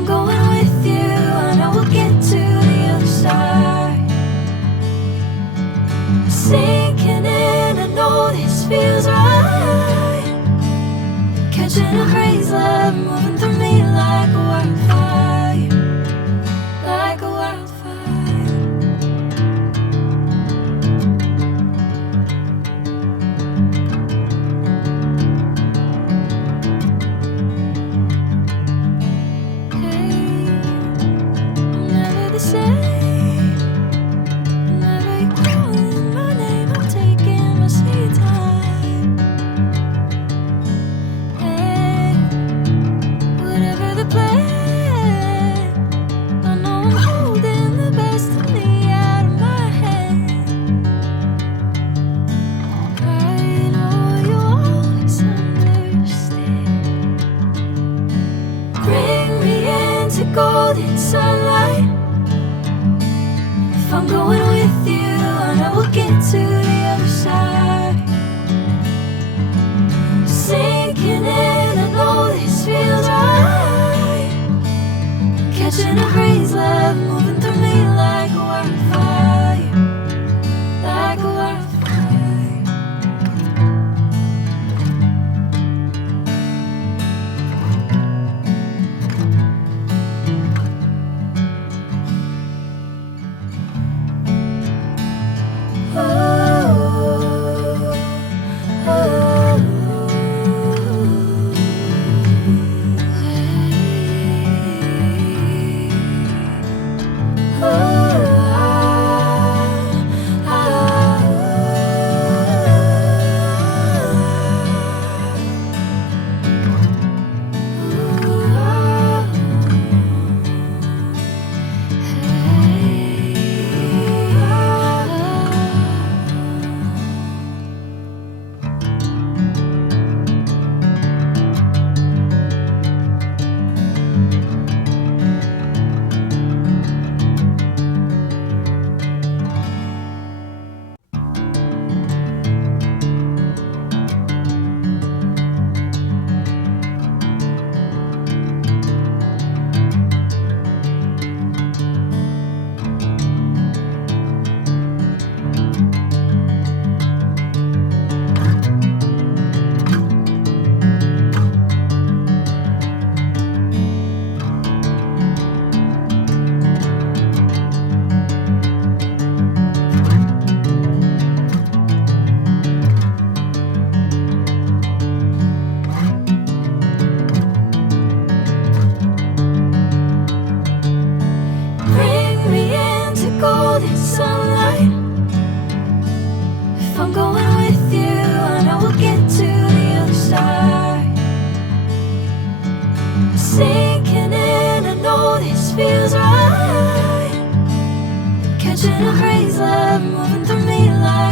I'm going with you, I know we'll get to the other side. Sinking in, I know this feels right. Catching a crazy love, moving through me like a wildfire, like a wildfire. Golden sunlight. If I'm going with you, I know we'll get to the other side. Sinking in, I know this feels right. Catching a crazy love, moving through me like a wildfire, like a wildfire. Sinking in, I know this feels right. Catching a crazy love, moving through me like